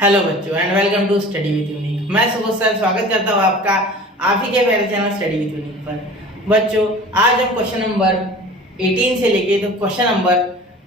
Hello बच्चों and welcome to study with unique. मैं Subodh sir स्वागत करता हूँ आपका आप ही के प्यारे चैनल स्टडी विद यूनिक पर। बच्चों आज हम क्वेश्चन नंबर 18 से लेके तो क्वेश्चन नंबर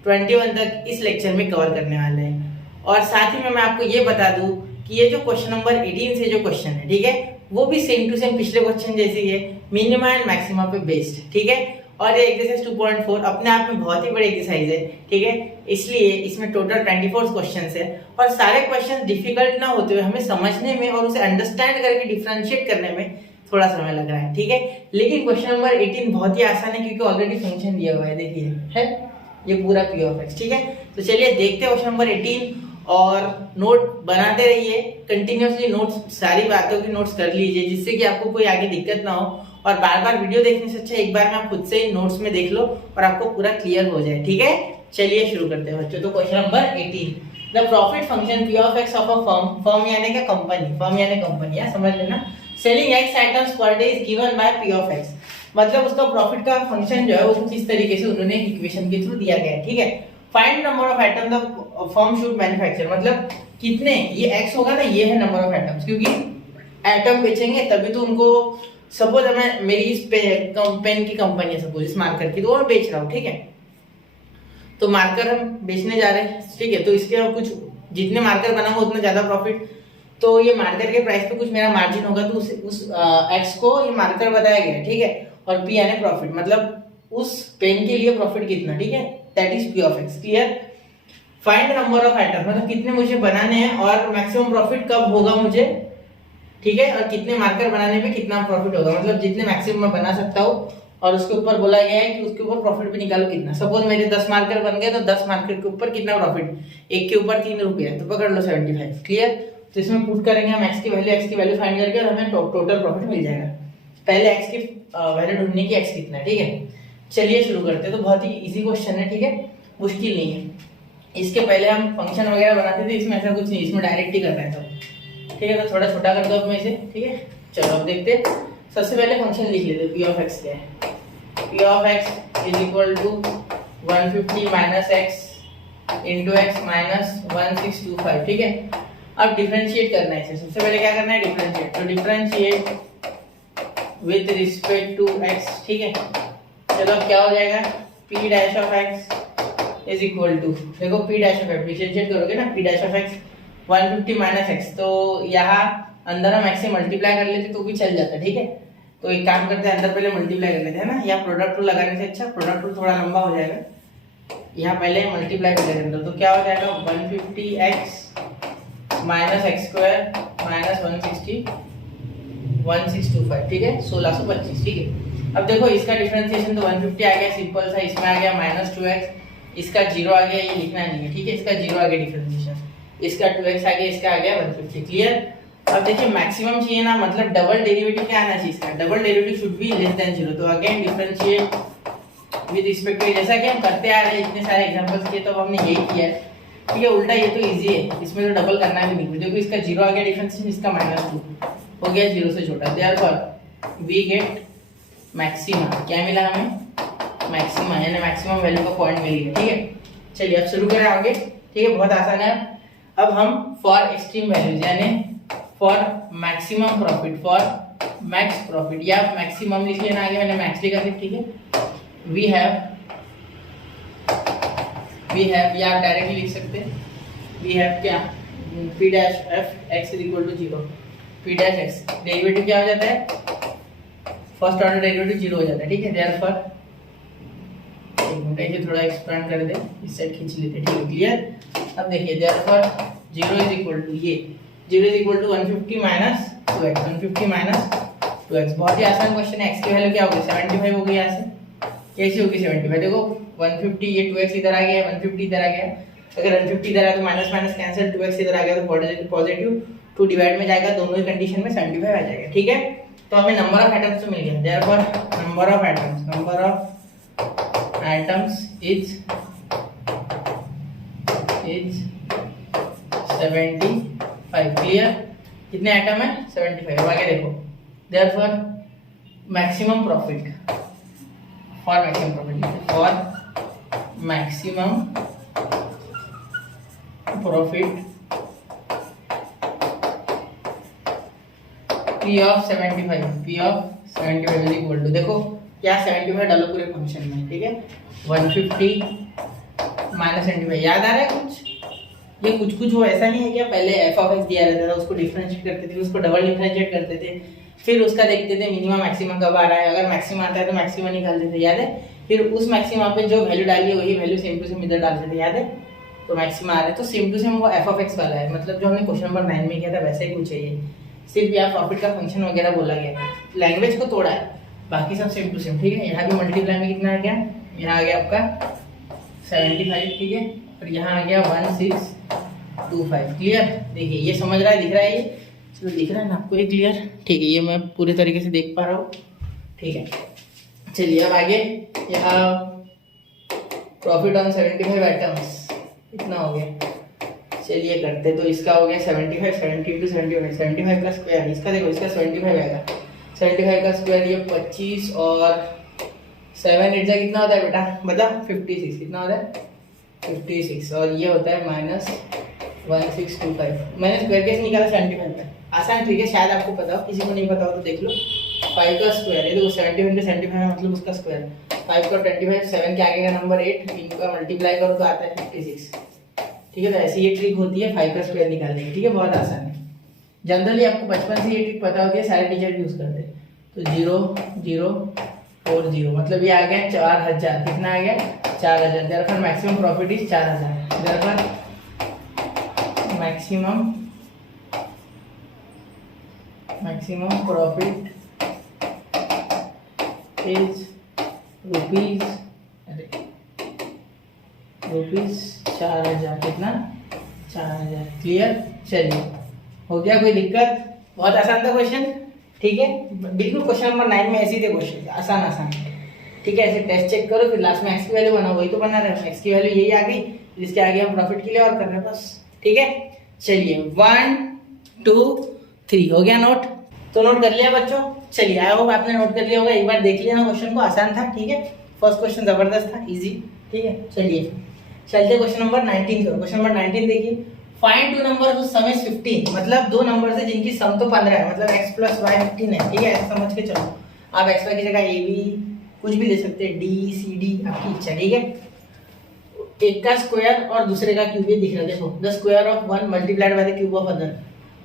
21 तक इस लेक्चर में कवर करने वाले हैं। और साथ ही में मैं आपको ये बता दूं कि ये जो क्वेश्चन नंबर 18 से जो क्वेश्चन है, ठीक है, वो भी सेम टू सेम पिछले क्वेश्चन जैसे ही है, मिनिमा एंड मैक्सिमा पे बेस्ड, ठीक है। और ये एक्सरसाइज 2.4 अपने आप में बहुत ही बड़ी एक्सरसाइज है, ठीक है। इसलिए इसमें टोटल 24 क्वेश्चंस है और सारे क्वेश्चन डिफिकल्ट ना होते हुए हमें समझने में और उसे अंडरस्टैंड करके डिफरेंशिएट करने में थोड़ा समय लग रहा है, ठीक है। लेकिन क्वेश्चन नंबर 18 बहुत ही आसान है क्योंकि ऑलरेडी फंक्शन दिया हुआ है, देखिए है ये पूरा पी ऑफ एक्स, ठीक है। तो चलिए देखते हैं क्वेश्चन नंबर 18 और नोट बनाते रहिए कंटिन्यूअसली। नोट्स सारी बातों की नोट्स कर लीजिए जिससे कि आपको कोई आगे दिक्कत ना हो। और बार बार वीडियो देखने से अच्छा एक बार में आप खुद से ही नोट्स में देख लो और आपको पूरा क्लियर हो जाए, ठीक है। चलिए शुरू करते हैं बच्चों। तो question number 18, the profit function P of x of a firm यानी क्या कंपनी, फर्म यानी कंपनी है, समझ लेना। Selling x items per day is given by P of x, मतलब उसका प्रॉफिट का फंक्शन जो है वो कुछ इस तरीके से उन्होंने इक्वेशन के थ्रू दिया गया है, ठीक है। Find number of item the firm should manufacture, मतलब कितने, ये एक्स होगा ना, ये है नंबर ऑफ आइटम्स, क्योंकि आइटम बेचेंगे तभी तो उनको। सपोज मैं मेरी इस पेन की कंपनी है, सपोज इस मार्कर की, तो मैं बेच रहा हूँ, ठीक है। तो मार्कर हम बेचने जा रहे हैं, ठीक है। तो इसके कुछ जितने मार्कर बनाऊंगा उतना ज्यादा प्रॉफिट, तो ये मार्कर के प्राइस पे कुछ मेरा मार्जिन होगा, तो उस एक्स को ये मार्कर बताया गया है, ठीक है। और पी यानी प्रॉफिट, मतलब उस पेन के लिए प्रॉफिट कितना, ठीक है, that is P of x, clear. Find number of item, मतलब कितने मुझे बनाने हैं और मैक्सिमम प्रॉफिट कब होगा मुझे, ठीक है। और कितने मार्कर बनाने पे कितना प्रॉफिट होगा, मतलब जितने मैक्सिमम मैं बना सकता हूँ। और उसके ऊपर बोला गया है कि उसके ऊपर प्रॉफिट भी निकालो कितना। सपोज मेरे 10 मार्कर बन गए तो 10 मार्कर के ऊपर कितना प्रॉफिट, एक के ऊपर 3 रुपया, तो पकड़ लो 75, क्लियर। तो इसमें पुट करेंगे हम एक्स की वैल्यू फाइंड करके और हमें टोटल प्रॉफिट मिल जाएगा। पहले एक्स की वैल्यू ढूंढने की, एक्स कितना है, ठीक है। चलिए शुरू करते हैं। तो बहुत ही इजी क्वेश्चन है, ठीक है, मुश्किल नहीं है। इसके पहले हम फंक्शन वगैरह बनाते थे, इसमें ऐसा कुछ नहीं, इसमें डायरेक्ट ही कर रहे थे, ठीक है। तो थोड़ा छोटा कर दो अब मैं इसे, ठीक है। चलो अब देखते हैं। सबसे पहले फंक्शन लिख लेते हैं, पी ऑफ एक्स क्या है। P of X is equal to 150 minus X into X minus 1625, ठीक है। अब डिफरेंशिएट करना है इसे। सबसे पहले क्या करना है, डिफरेंशिएट। तो differentiate with respect to x, ठीक है। चलो अब क्या हो जाएगा, P dash of X is equal to, देखो P dash of X differentiate करोगे ना, P dash of X 150 minus X, तो यहाँ अंदर हम एक्स से मल्टीप्लाई कर लेते तो भी चल जाता, ठीक है। तो एक काम करते हैं, अंदर पहले मल्टीप्लाई कर लेते हैं ना, या प्रोडक्ट रूल लगाने से अच्छा प्रोडक्ट रूल थोड़ा लंबा हो जाएगा, यहाँ पहले मल्टीप्लाई कर लेते हैं। तो क्या हो जाएगा 150x minus x square minus 1625, ठीक है, 1625, ठीक है। अब देखो इसका डिफरेंशिएशन तो 150 आ गया सिंपल सा, इसमें आ गया माइनस 2x, इसका 0 आ गया, ये लिखना नहीं है, ठीक है। इसका 0 आ गया डिफरेंशिएशन, इसका 2x आ गया, इसका आ गया 150, क्लियर। अब देखिए मैक्सिमम चाहिए ना, मतलब डबल डेरिवेटिव क्या आना चाहिए इसका, double derivative should be less than 0। तो again differentiate with respect to, जैसा कि हम करते आ रहे हैं इतने सारे एग्जांपल्स किए, तो अब हमने यही किया है, ठीक है। उल्टा ये तो इजी है, इसमें तो डबल करना भी नहीं। देखो इसका 0 आ गया डिफरेंशिएशन, इसका -2 हो गया 0 से छोटा, देयरफॉर वी गेट मैक्सिमा। क्या मिला हमें, मैक्सिमा, यानी मैक्सिमम वैल्यू का पॉइंट मिल गया, ठीक है। चलिए अब शुरू करें आगे, ठीक है, बहुत आसान है। अब हम फॉर एक्सट्रीम वैल्यूज यानी for maximum profit, for max profit, या मैक्सिमम लिख लेना, आगे मैंने मैक्स लिखा था, ठीक है। वी हैव, या डायरेक्टली लिख सकते हैं, वी हैव क्या, P dash F X is equal to 0, P dash X derivative क्या हो जाता है, फर्स्ट ऑर्डर डेरिवेटिव 0 हो जाता है, ठीक है। देयरफॉर एक मिनट इसे थोड़ा एक्सपेंड कर दे, इस साइड खींच लेते हैं, ठीक है, क्लियर। अब देखिए देयरफॉर 0 इज इक्वल टू, ये 0 is equal to 150 minus 2x, 150 minus 2x, बहुत ही आसान क्वेश्चन है। x की वैल्यू क्या होगी, 75 होगी, यहाँ से कैसी होगी 75, देखो 150, ये 2x इधर आ गया, 150 इधर आ गया, अगर 150 इधर आया तो माइनस माइनस कैंसिल, 2x इधर आ गया तो पॉजिटिव 2 डिवाइड में जाएगा, दोनों ही कंडीशन में 75 आ जाएगा, ठीक है। तो हमें नंबर ऑफ एटम्स तो मिल गया, therefore number of atoms is 75, clear. कितने एटम है, 75। अब आगे देखो, therefore maximum profit, for maximum profit P of 75 is equal to, देखो क्या 75 डालो पूरे फंक्शन में, ठीक है, 150 माइनस 75, याद आ रहा है कुछ? ये कुछ वो ऐसा नहीं है क्या, पहले एफ ऑफ एक्स दिया रहता था, उसको डिफरेंशिएट करते थे, उसको डबल डिफरेंशिएट करते थे, फिर उसका देखते थे मिनिमम मैक्सिमम कब आ रहा है, अगर मैक्सिमम आता है तो मैक्सिमम निकालते थे, याद है? फिर उस मैक्सिमम पे जो वैल्यू डाली है वही वैल्यू सेम टू सेम इधर डालते थे, याद है? तो मैक्सिमम आ रहा है तो सेम टू सेम वो एफ ऑफ एक्स वाला है, मतलब जो हमने क्वेश्चन नंबर 9 में किया था वैसे ही कुछ है ये, सिर्फ यहाँ प्रॉफिट का फंक्शन वगैरह बोला गया है, लैंग्वेज को तोड़ा है, बाकी सब सेम टू सेम, ठीक है। यहाँ भी मल्टीप्लाई में कितना आ गया, यहाँ आ गया आपका 75, ठीक है, और यहाँ आ गया 1625, क्लियर? देखिए ये समझ रहा है, दिख रहा है, ये चलो दिख रहा है ना आपको ये क्लियर, ठीक है, ये मैं पूरे तरीके से देख पा रहा हूँ, ठीक है। चलिए अब आगे, यहाँ प्रॉफिट ऑन 75 आइटम्स कितना हो गया, चलिए करते, तो इसका हो गया 75, 70 इंटू 75 का स्क्वायर, इसका देखो, इसका 75 आएगा, 75 का स्क्वायर ये 25 और 7 8 कितना होता है बेटा, बता? 56, कितना होता है? 56, और ये होता है माइनस 1625, मैंने स्क्वायर कैसे निकाला 75 का, आसान ट्रिक है, शायद आपको पता हो, किसी को नहीं पता हो तो देख लो। 5 का स्क्वायर, ये देखो 70 इंटू 75 मतलब उसका स्क्वायर, 5 का 25, 7 के आगे का नंबर 8, इनका मल्टीप्लाई करो तो आता है 56, ठीक है। तो ऐसी ये ट्रिक होती है 5 का स्क्वायर निकालने की, ठीक है, बहुत आसान है, जनरली आपको बचपन से ये ट्रिक पता होती है, सारे टीचर यूज करते हैं। तो 0 0 4 0 मतलब ये आ गया 4000, कितना आ गया 4000, therefore maximum profit is 4000, therefore maximum profit is rupees 4000, कितना 4000, क्लियर? चलिए हो गया, कोई दिक्कत? बहुत आसान था क्वेश्चन, ठीक है, बिल्कुल क्वेश्चन नंबर 9 में ऐसे थे क्वेश्चन, आसान, ठीक है। ऐसे टेस्ट चेक करो, फिर लास्ट में एक्स की वैल्यू बनाओ, वही तो बना रहे, एक्स की वैल्यू यही आ गई, जिसके आगे हम प्रॉफिट के लिए और कर रहे हैं बस, ठीक है। चलिए 1 2 3 हो गया नोट, तो नोट कर लिया बच्चों? चलिए आई होप आपने नोट कर लिया होगा, एक बार देख लिया ना क्वेश्चन को, आसान था, ठीक है, फर्स्ट क्वेश्चन जबरदस्त था, इजी, ठीक है। चलिए चलते क्वेश्चन नंबर 19 करो, क्वेश्चन नंबर 19 देखिए, find two number whose sum is 15, मतलब दो नंबर है जिनकी सम तो 15 है, मतलब x + y 15 है, ठीक है, ऐसा समझ के चलो, आप x y की जगह a b कुछ भी ले सकते हैं, d c d आपकी इच्छा, ठीक है। एक का स्क्वायर और दूसरे का क्यूब, ये दिख रहा है, देखो the square of one multiplied by the cube of other,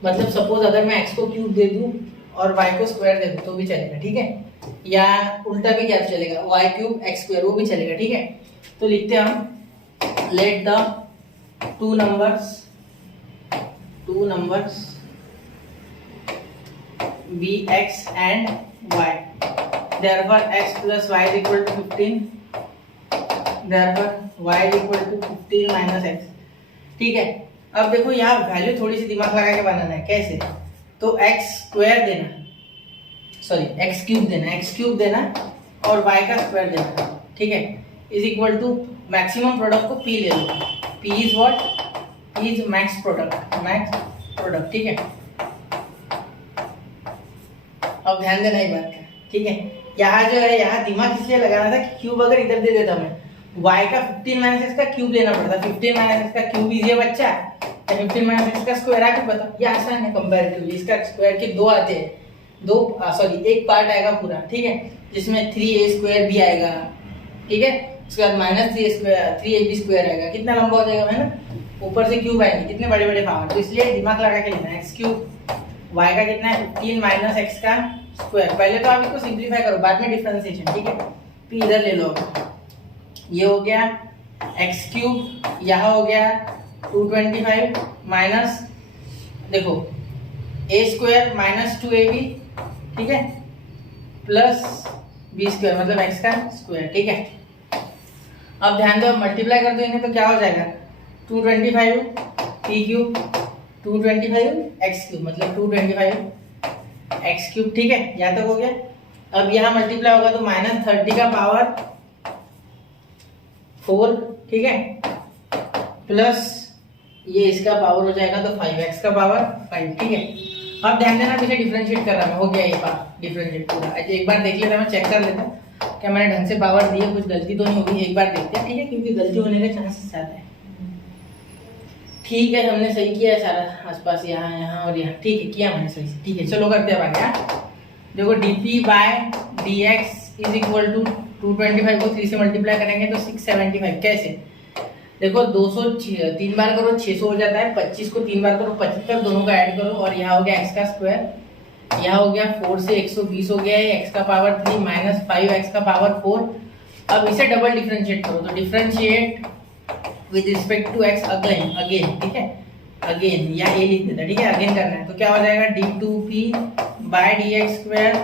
मतलब सपोज अगर मैं x को क्यूब दे दूं और y को स्क्वायर दे दूं तो भी चलेगा, ठीक है, या उल्टा भी क्या चलेगा, y क्यूब x स्क्वायर, वो भी चलेगा, ठीक है। तो लिखते हैं हम, let the two numbers be x and y, therefore x plus y is equal to 15, therefore y is equal to 15 minus x, ठीक है। अब देखो यहाँ वैल्यू थोड़ी सी दिमाग लगा के बनाना है, कैसे? तो x स्क्वायर देना, सॉरी x क्यूब देना और y का स्क्वायर देना, ठीक है, is equal to maximum product को p ले लो, p is what, p is max product, ठीक है। अब ध्यान देना एक बात का, ठीक है, यहाँ जो है, यहाँ दिमाग इसलिए लगाना था कि क्यूब अगर इधर दे देता मैं, y का 15 माइनस एक्स का क्यूब लेना पड़ता, 15 माइनस एक्स का क्यूब इज ये बच्चा, 15 माइनस एक्स का स्क्वायर आके बताओ, ये आसान है कंपैरेटिवली, इसका स्क्वायर के दो आते हैं, एक पार्ट आएगा पूरा, ठीक है, जिसमें 3a² भी आएगा, ठीक है, उसके बाद -3ab स्क्वायर आएगा, कितना लंबा हो जाएगा, है ना, ऊपर से क्यूब आएंगे, कितने बड़े बड़े पावर, तो इसलिए दिमाग लगा के लेना, x क्यूब y का कितना है 15 माइनस x का स्क्वायर, पहले तो आप इसको सिंपलीफाई करो, बाद में डिफरेंशिएशन, ठीक है, p इधर ले लो, ये हो गया x क्यूब, यहाँ हो गया 225 माइनस, देखो a स्क्वायर माइनस 2ab, ठीक है, प्लस b स्क्वायर मतलब x का स्क्वायर, ठीक है। अब ध्यान दो, मल्टीप्लाई कर दो इन्हें तो क्या हो जाएगा, 225 p क्यूब 225 x क्यूब मतलब 225 x क्यूब, ठीक है, यहाँ तक हो गया। अब यहाँ मल्टीप्लाई होगा तो -30 का पावर 4, ठीक है, प्लस ये इसका पावर हो जाएगा तो 5x का पावर 5, ठीक है। अब ध्यान देना, पीछे डिफरेंशिएट कर रहा मैं, हो गया ये पावर डिफरेंशिएट पूरा, एक बार देख लेता, मैं चेक कर लेता क्या मैंने ढंग से पावर दी है, कुछ गलती तो नहीं होगी, एक बार देखते हैं, ठीक है, क्योंकि गलती होने के चांसेस ज्यादा है, ठीक है, हमने सही किया है सारा, आसपास यहाँ यहाँ और यहाँ, ठीक है किया मैंने सही से। ठीक है चलो करते हैं आगे। देखो dp by dx is equal to 225 को 3 से मल्टीप्लाई करेंगे तो 675। कैसे? देखो 200 3 बार करो 600 हो जाता है, 25 को 3 बार करो 75, दोनों का ऐड करो और यहाँ हो गया x का स्क्वायर, यहाँ हो गया 4 से 120 हो गया है, x का पावर 3 माइनस 5x का पावर 4। अब इसे डबल डिफरेंशिएट करो, तो differentiate with respect to x again, ठीक है अगेन, या a लिख देता, ठीक है अगेन करना है। तो क्या हो जाएगा d2p by dx square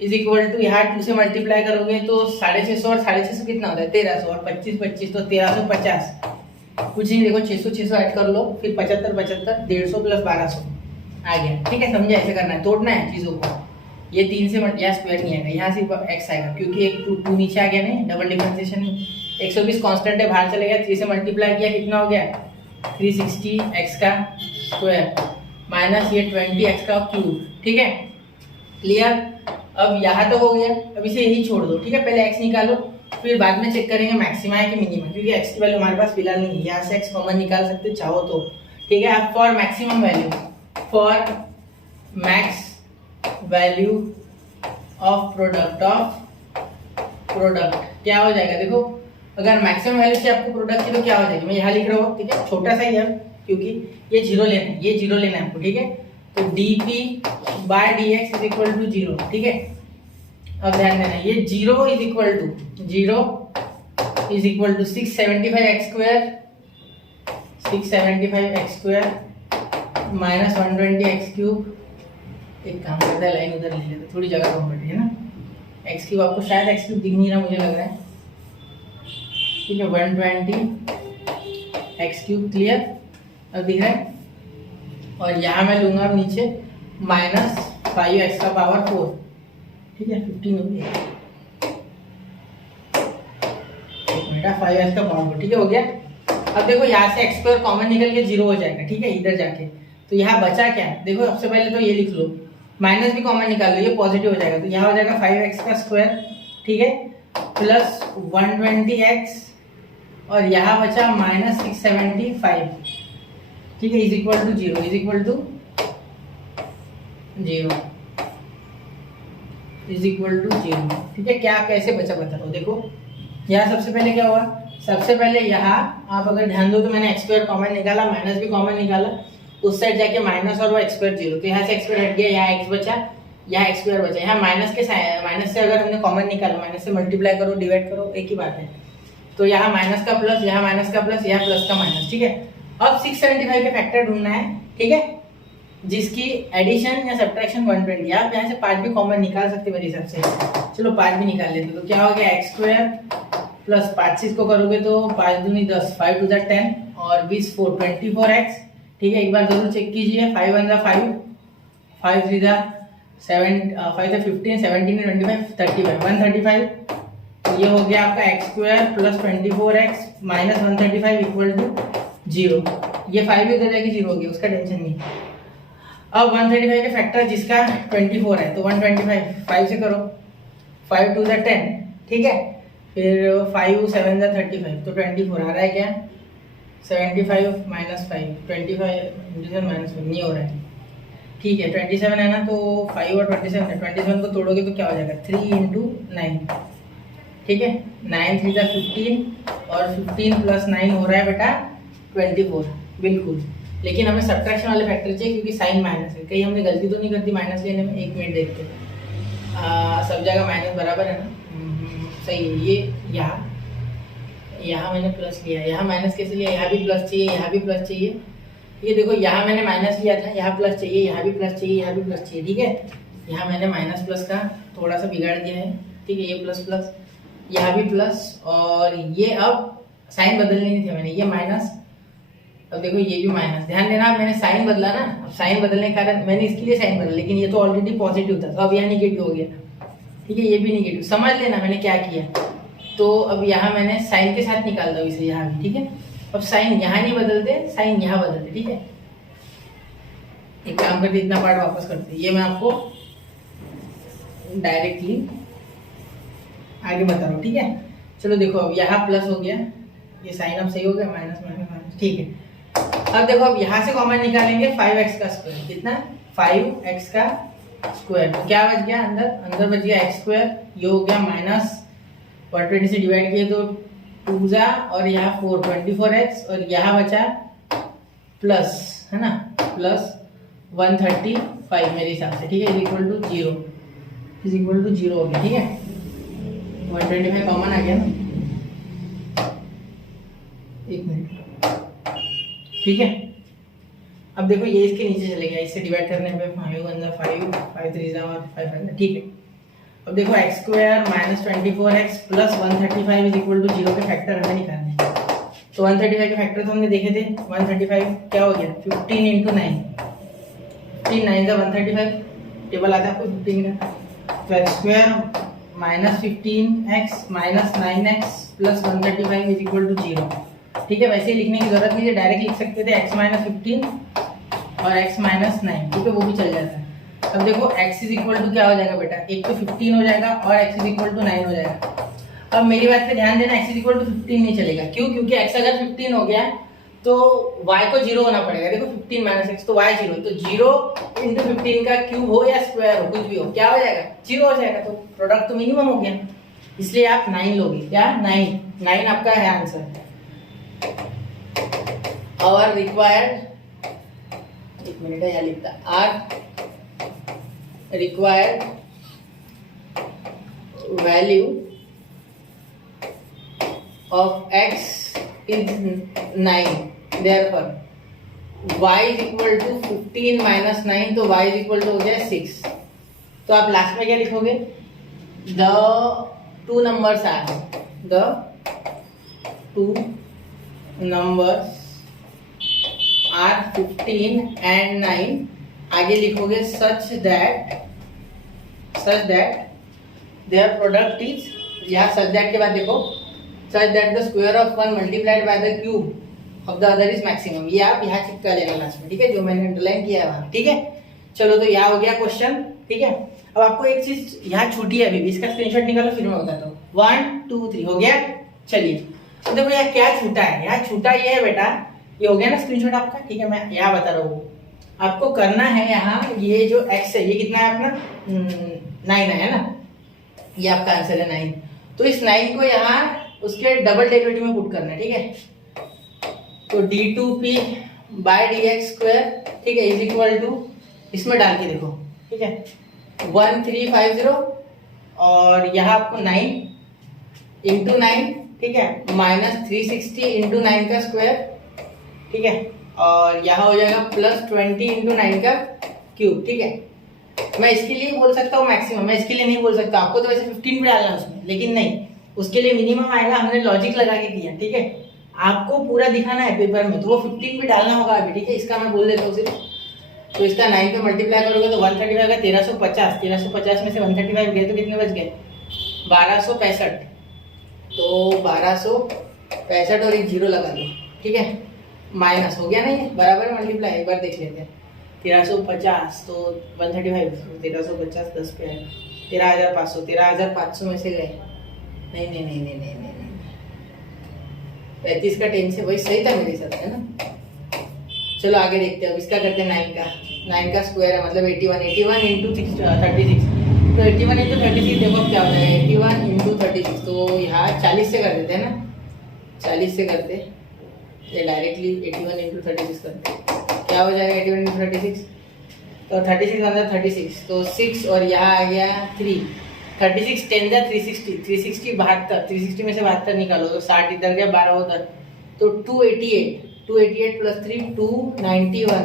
is equal to, यहाँ 2 से मल्टीप्लाई करोगे तो 650 और 650 कितना होता है 1300 और 25 25 तो 1350, कुछ नहीं देखो 600 ऐड कर लो, फिर 75 75 150 प्लस 1200 आ गया। ठीक है समझे, ऐसे करना है, तोड़ना है चीजों को। ये 3 से यहाँ स्क्वायर नहीं आएगा, यहाँ सिर्फ x आएगा क्योंकि एक 2 नीचे आ गया नहीं, डबल डिफरेंशिएशन नहीं। 120 कांस्टेंट है, बाहर चले गया, 3 से मल्टीप्लाई किया कितना हो गया 360 x का स्क्वायर माइनस ये 20 x का क्यूब। ठीक है क्लियर? अब यहाँ तो हो गया, अब इसे यही छोड़ दो। ठीक है पहले x निकालो, फिर बाद में चेक करेंगे मैक्सिमा है कि मिनिमम, क्योंकि x की वैल्यू हमारे पास फिलहाल नहीं है, यहाँ से x कॉमन निकाल सकते चाहो तो। ठीक है अब for maximum value, for max value of product क्या हो जाएगा? देखो अगर मैक्सिमम वैल्यू से आपको प्रोडक्ट की तो क्या हो जाएगी, मैं यहाँ लिख रहा हूँ। ठीक है छोटा सा ही है क्योंकि ये जीरो लेना है, ये जीरो लेना है आपको। ठीक है तो dp by dx is equal to 0। ठीक है अब ध्यान देना, ये 0 is equal to 675 x square minus 120 x cube. एक काम करता है लाइन उधर ले लेते, थोड़ी जगह कम पड़ी है ना। x क्यूब आपको शायद x क्यूब दिख नहीं रहा, मुझे लग रहा है। ठीक है 120 x क्यूब, क्लियर? अब दिख रहा है। और यहाँ मैं लूंगा अब नीचे माइनस 5x का पावर 4। ठीक है 15 हो गया, 5x का पावर 4। ठीक है हो गया। अब देखो यहाँ से x स्क्वायर कॉमन निकल के 0 हो जाएगा। ठीक है इधर जाके, तो यहाँ बचा क्या? देखो सबसे पहले तो ये लिख लो, माइनस भी कॉमन निकाल लो, ये पॉजिटिव हो जाएगा, तो यहाँ हो जाएगा 5x का स्क्वायर। ठीक है प्लस 120x और यहाँ बचा माइनस 675। ठीक है is equal to 0, is equal to 0। ठीक है क्या कैसे बचा बता रहा हूँ। देखो यहाँ सबसे पहले क्या हुआ, सबसे पहले यहाँ आप अगर ध्यान दो तो मैंने x स्क्वायर कॉमन निकाला, माइनस भी कॉमन निकाला, उस साइड जाके माइनस और वो x स्क्वायर 0, तो यहाँ से x स्क्वायर हट गया, यहाँ x बचा, यहाँ x स्क्वायर बचा। यहाँ माइनस से अगर हमने कॉमन निकाला, माइनस से मल्टीप्लाई करो डिवाइड करो एक ही बात है, तो यहाँ माइनस का प्लस, यहाँ माइनस का प्लस, यहाँ प्लस का माइनस। ठीक है अब 675 के फैक्टर ढूंढना है। ठीक है जिसकी एडिशन या सब्ट्रैक्शन 120, आप यहाँ से 5 भी कॉमन निकाल सकते मेरे हिसाब से। चलो 5 भी निकाल लेते, तो क्या हो गया x स्क्वायर प्लस 5 से इसको करोगे तो 5 दूनी 10, 5 टू 10 और 20 4 24x। ठीक है एक बार जरूर चेक कीजिए, 5 1 5, 5 3 7, 5 15 17 25 35 135। तो ये हो गया आपका x square plus 24x minus 135 equal to 0। ये 5 भी उधर जाके 0 हो गया, उसका टेंशन नहीं। अब 135 के फैक्टर जिसका 24 है, तो 125 5 से करो, 5 टू 10। ठीक है फिर 5 7 35, तो 24 आ रहा है क्या 75 माइनस 5, 25 माइनस 1 नहीं हो रहा है। ठीक है 27 है ना, तो 5 और 27 है, 27 को तोड़ोगे तो क्या हो जाएगा 3 × 9। ठीक है 9 3 15 और 15 प्लस 9 हो रहा है बेटा 24 बिल्कुल। लेकिन हमें सब्ट्रैक्शन वाले फैक्टर चाहिए क्योंकि साइन माइनस है, कहीं हमने गलती तो नहीं कर दी माइनस लेने में। 1 मिनट देखते हैं, सब जगह माइनस बराबर है ना, सही है। ये यहाँ मैंने प्लस लिया, यहाँ माइनस कैसे लिया, यहाँ भी प्लस चाहिए, यहाँ भी प्लस चाहिए। ये देखो यहाँ मैंने माइनस लिया था, यहाँ प्लस चाहिए, यहाँ भी प्लस चाहिए, यहाँ भी प्लस चाहिए। ठीक है यहाँ मैंने माइनस प्लस का थोड़ा सा बिगाड़ दिया है। ठीक है ये प्लस प्लस, यहाँ भी प्लस, और ये अब साइन बदलने नहीं थे मैंने, ये माइनस, अब देखो ये भी माइनस। ध्यान देना मैंने साइन बदला ना, अब साइन बदलने के कारण मैंने इसके लिए साइन बदला, लेकिन ये तो ऑलरेडी पॉजिटिव था, तो अब यहाँ निगेटिव हो गया। ठीक है ये भी निगेटिव, समझ लेना मैंने क्या किया। तो अब यहाँ मैंने साइन के साथ निकाल दो इसे यहाँ भी। ठीक है अब साइन यहाँ नहीं बदलते, साइन यहाँ बदलते। ठीक है एक काम करते, इतना पार्ट वापस करते, ये मैं आपको डायरेक्टली आगे बता रहा हूँ। ठीक है चलो देखो अब यहाँ प्लस हो गया, ये साइन अब सही हो गया, माइनस माइनस माइनस। ठीक है अब देखो, अब यहाँ से कॉमन निकालेंगे 5x का स्क्वायर, कितना 5x का स्क्वायर, क्या बच गया अंदर, अंदर बच गया x स्क्वायर, ये हो गया माइनस 120 से डिवाइड किए तो 2 जा और यहाँ 4 24x और यहाँ बचा प्लस, है ना, प्लस 135 मेरे हिसाब से, ठीक है, equal to 0, is equal to 0 हो गया, ठीक है, 125 कॉमन आ गया ना, एक मिनट, ठीक है। अब देखो ये इसके नीचे चले गया, इससे डिवाइड करने पे 5 अंदर 5 5 3 और 5 ठीक है। अब देखो x square minus 24x plus 135 is equal to 0 के फैक्टर हमें निकालने हैं। तो 135 के फैक्टर तो हमने देखे थे, 135 क्या हो गया 15 इंटू 9, 15 9 का 135, टेबल आता है आपको 15 का, तो x square minus 15x minus 9x plus 135 is equal to 0, ठीक है। वैसे ही लिखने की जरूरत नहीं है, डायरेक्ट लिख सकते थे x माइनस 15 और x माइनस 9, ठीक है, वो भी चल जाता है। अब देखो x इज इक्वल टू क्या हो जाएगा बेटा, एक तो 15 हो जाएगा और x इज इक्वल टू 9 हो जाएगा। अब मेरी बात पे ध्यान देना, x इज इक्वल टू 15 नहीं चलेगा, क्यों, क्योंकि x अगर 15 हो गया तो y को 0 होना पड़ेगा। देखो 15 माइनस x तो y 0, तो 0 इंटू 15 का क्यूब हो या स्क्वायर हो, कुछ भी हो, क्या हो जाएगा 0 हो जाएगा, तो प्रोडक्ट तो मिनिमम हो गया, इसलिए आप 9 लोगे, क्या 9 आपका है आंसर। और रिक्वायर्ड, एक मिनट है यहाँ लिखता, our required value of x is 9, therefore y is equal to 15 माइनस 9, तो y इज इक्वल टू हो गया 6। तो आप लास्ट में क्या लिखोगे, the two numbers are 15 and 9, आगे लिखोगे such that their product is, यहाँ सच दैट के बाद देखो such that the square of one multiplied by the cube of the other is maximum, ये आप यहाँ चिपका लेना लास्ट में, ठीक है, जो मैंने अंडरलाइन किया है वहाँ, ठीक है। चलो तो यह हो गया क्वेश्चन, ठीक है। अब आपको एक चीज यहाँ छूटी है अभी भी, इसका स्क्रीनशॉट निकालो फिर मैं बताता हूँ। 1 2 3 हो गया, चलिए तो देखो यहाँ क्या छूटा है, यहाँ छूटा ये है बेटा, ये हो गया ना स्क्रीनशॉट आपका, ठीक है, मैं यहाँ बता रहा हूँ। आपको करना है यहाँ, ये जो x है ये कितना है अपना 9 है ना, ये आपका आंसर है 9। तो इस 9 को यहाँ उसके डबल डेरिवेटिव में पुट करना है, ठीक है। तो d2p बाय dx स्क्वायर, ठीक है, इज इक्वल टू, इसमें डाल के देखो, ठीक है, 1350 और यहाँ आपको 9 इंटू 9, ठीक है, माइनस 360 इंटू 9 का स्क्वायर, ठीक है, और यहाँ हो जाएगा प्लस 20 इंटू 9 का क्यूब, ठीक है। मैं इसके लिए बोल सकता हूँ मैक्सिमम, मैं इसके लिए नहीं बोल सकता, आपको तो वैसे 15 भी डालना उसमें, लेकिन नहीं, उसके लिए मिनिमम आएगा, हमने लॉजिक लगा के किया, ठीक है। आपको पूरा दिखाना है पेपर में, तो वो 15 भी डालना होगा अभी, ठीक है, इसका मैं बोल देता हूँ सिर्फ। तो इसका 9 पे मल्टीप्लाई करोगे तो 135 का 1350 में से 135 गए तो कितने बच गए 1265, तो 1265 और एक जीरो लगा दो, ठीक है, माइनस हो गया ना, ये बराबर मल्टीप्लाई, एक बार देख लेते हैं। 1350 तो 135, 1350 10 पे है 13,500, 13,500 में से गए, नहीं 35 का 10 से वही सही था मेरे साथ, है ना। चलो आगे देखते हैं, अब इसका करते हैं 9 का स्क्वायर है मतलब 81 इंटू 36, तो 81 इंटू 36 देखो अब क्या हो जाएगा, 81 इंटू 36, तो यहाँ 40 से कर देते हैं ना, 40 से करते ये डायरेक्टली 81 इंटू 36 करते, क्या हो जाएगा 81 इंटू 36, तो 36 अंदर 36, तो 6 और यहाँ आ गया 3, 36 10 जा 360, 360 72, 360 में से 72 निकालो तो 60 इधर गया 12 उधर, तो 288 प्लस 3 291,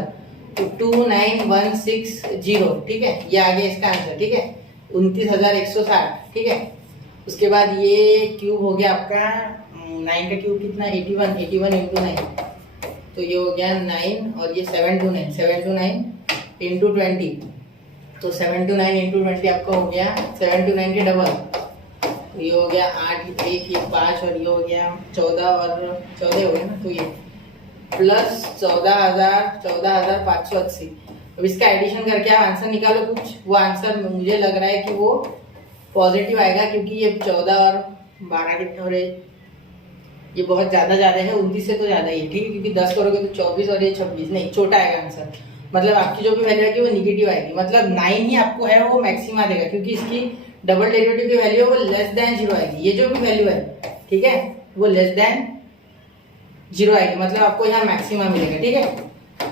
तो 29160, ठीक है, ये आ गया इसका आंसर, ठीक है, 29,160, ठीक है। उसके बाद ये क्यूब हो गया आपका 9 का क्यूब कितना 81 इंटू 9, तो ये हो गया 9 और ये 729 इंटू 20, तो 729 इंटू 20 आपका हो गया 729 के डबल, तो ये हो गया 8 1 ये 5 और ये हो गया 14 और 14 हो गया ना, तो ये प्लस 14,580। अब इसका एडिशन करके आप आंसर निकालो कुछ, वो आंसर मुझे लग रहा है कि वो पॉजिटिव आएगा, क्योंकि ये 14 और 12 कितने हो रहे ये बहुत ज्यादा है, 29 से तो ज्यादा ही है, ठीक है, क्योंकि 10 करोगे तो 24 और ये 26, नहीं छोटा आएगा आंसर। मतलब आपकी जो भी वैल्यू आएगी वो निगेटिव आएगी, मतलब 9 ही आपको है वो मैक्सिमा देगा, क्योंकि इसकी डबल डेरिवेटिव की वैल्यू है वो लेस देन 0 आएगी। ये जो भी वैल्यू है, ठीक है, वो लेस देन 0 आएगी, मतलब आपको यहाँ मैक्सिमा मिलेगा, ठीक है।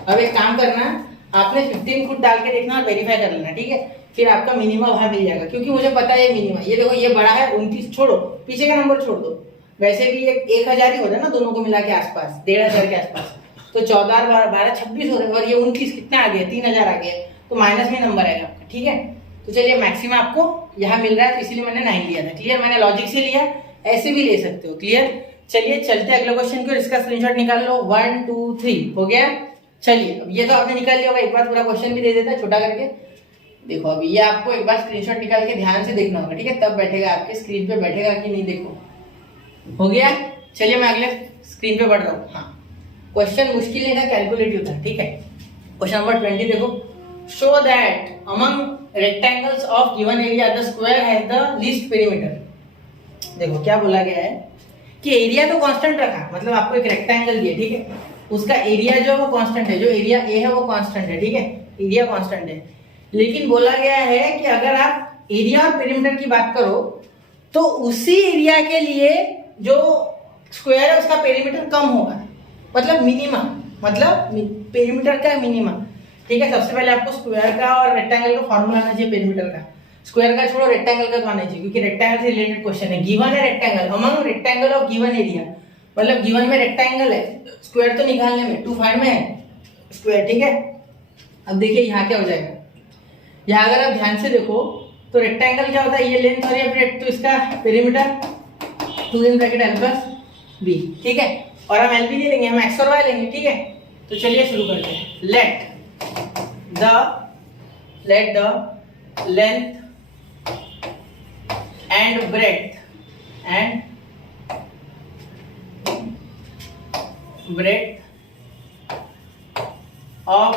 अब एक काम करना, आपने 15 फुट डाल के देखना और वेरीफाई कर लेना, ठीक है, फिर आपका मिनिमम वहां मिल जाएगा, क्योंकि मुझे पता है मिनिमम, ये देखो ये बड़ा है 29, छोड़ो पीछे का नंबर छोड़ दो, वैसे भी 1000 ही हो रहा है ना दोनों को मिला के आसपास, 1500 के आसपास, तो 14 और 12 26 हो रहे हैं, और ये 29 कितना आ गया, 3000 आ गया, तो माइनस में नंबर आएगा आपका, ठीक है। तो चलिए मैक्सिमम आपको यहाँ मिल रहा है, तो इसीलिए मैंने 9 लिया था, क्लियर। मैंने लॉजिक से लिया, ऐसे भी ले सकते हो, क्लियर। चलिए चलते अगले क्वेश्चन को, इसका स्क्रीनशॉट निकाल लो। 1 2 3 हो गया। चलिए अब ये तो आपने निकाल लिया होगा, एक बार पूरा क्वेश्चन भी दे देता है छोटा करके। देखो अभी ये आपको एक बार स्क्रीनशॉट निकाल के ध्यान से देखना होगा, ठीक है, तब बैठेगा, आपके स्क्रीन पे बैठेगा कि नहीं, देखो हो गया। चलिए मैं अगले स्क्रीन पे बढ़ रहा हूँ। हाँ, क्वेश्चन मुश्किल नहीं था, कैलकुलेटिव था, ठीक है। क्वेश्चन नंबर 20 देखो, show that among rectangles of given area the square has the least perimeter. देखो क्या बोला गया है कि एरिया तो कांस्टेंट रखा, मतलब आपको एक रेक्टेंगल दिया, ठीक है, उसका एरिया जो है वो कांस्टेंट है, जो एरिया ए है वो कांस्टेंट है, ठीक है, एरिया कांस्टेंट है। लेकिन बोला गया है कि अगर आप एरिया और पेरीमीटर की बात करो तो उसी एरिया के लिए जो स्क्वायर है उसका पेरीमीटर कम होगा, मतलब मिनिमम, मतलब पेरीमीटर का मिनिमम, ठीक है। सबसे पहले आपको स्क्वायर का और रेक्टेंगल का फॉर्मूला आना चाहिए, पेरीमीटर का, स्क्वायर का छोड़ो, रेक्टेंगल का तो आना चाहिए, क्योंकि रेक्टेंगल से रिलेटेड क्वेश्चन है। गिवन है rectangle, among rectangle of given area, मतलब गिवन में रेक्टेंगल है, स्क्वायर तो निकालने में, टू फाइंड में है स्क्वायर, ठीक है। अब देखिए यहाँ क्या हो जाएगा, यहाँ अगर आप ध्यान से देखो तो रेक्टेंगल क्या होता है, ये लेंथ और ये ब्रेड्थ, तो इसका perimeter 2 in bracket l plus b, ठीक है। और हम l भी नहीं लेंगे, हम x और y लेंगे, ठीक है। तो चलिए शुरू करते हैं। Let the length and breadth of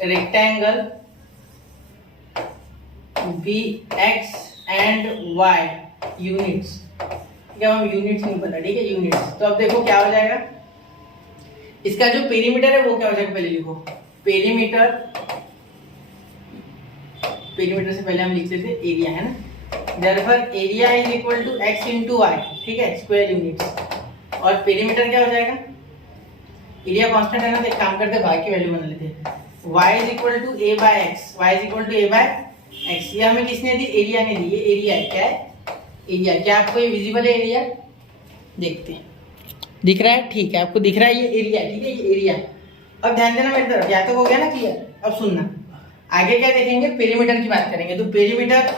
rectangle be x एंड y यूनिट्स, क्या हम यूनिट्स नहीं पता, ठीक है, यूनिट्स। तो अब देखो क्या हो जाएगा, इसका जो पेरीमीटर है वो क्या हो जाएगा, पहले लिखो पेरीमीटर से पहले हम लिख लेते एरिया, है ना। Therefore area is equal to x into y, ठीक है, स्क्वायर यूनिट्स। और पेरीमीटर क्या हो जाएगा, एरिया कांस्टेंट है ना, तो एक काम करते y की वैल्यू बना लेते हैं, y is equal to a by x, y is equal to a by x। ये हमें किसने दी, एरिया ने दी, ये एरिया है, क्या है, एरिया। क्या आपको ये विजिबल है एरिया, देखते हैं, दिख रहा है, ठीक है, आपको दिख रहा है ये एरिया, ठीक है, ये एरिया। अब ध्यान देना मेरी तरफ, या तो हो गया ना क्लियर। अब सुनना, आगे क्या देखेंगे, पेरीमीटर की बात करेंगे, तो पेरीमीटर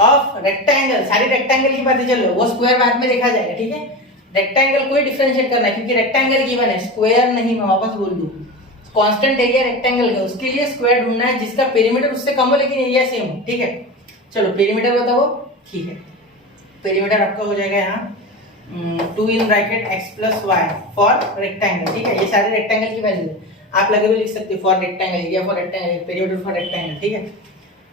ऑफ रेक्टेंगल, सारी रेक्टेंगल की बातें चलो, वो स्क्वायर बाद में देखा जाएगा, ठीक है। रेक्टेंगल को ही डिफरेंशिएट करना है, क्योंकि रेक्टेंगल गिवन है, स्क्वायर नहीं, मैं वापस बोल दूं, कांस्टेंट एरिया रेक्टेंगल का, उसके लिए स्क्वायर ढूंढना है जिसका पेरीमीटर उससे कम हो लेकिन एरिया सेम हो, ठीक है। चलो पेरीमीटर बताओ, ठीक है, पेरीमीटर आपका हो जाएगा यहाँ 2 in bracket x plus y for rectangle, ठीक है, ये सारे रेक्टेंगल की वैल्यू है, आप लगे तो लिख सकते हो for rectangle, area for rectangle, perimeter for rectangle, ठीक है।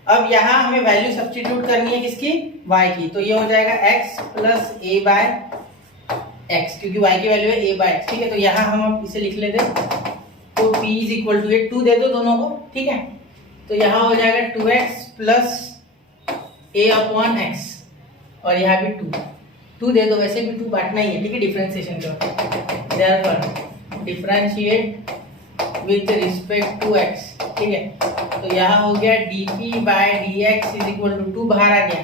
अब यहाँ हमें वैल्यू सब्स्टिट्यूट करनी है किसकी, y की, तो ये हो जाएगा x plus a by x, क्योंकि y की वैल्यू है a बाय x, ठीक है। तो यहाँ हम इसे लिख लेते हैं, तो p इज इक्वल टू, ये 2 दे दो दोनों को, ठीक है, तो यहाँ हो जाएगा 2x plus a upon x, और यहाँ भी 2 दे दो, वैसे भी 2 बांटना ही है, ठीक है, डिफरेंशिएशन का। Therefore differentiate with respect to x, ठीक है। तो यहाँ हो गया dp by dx is equal to 2 बाहर आ गया,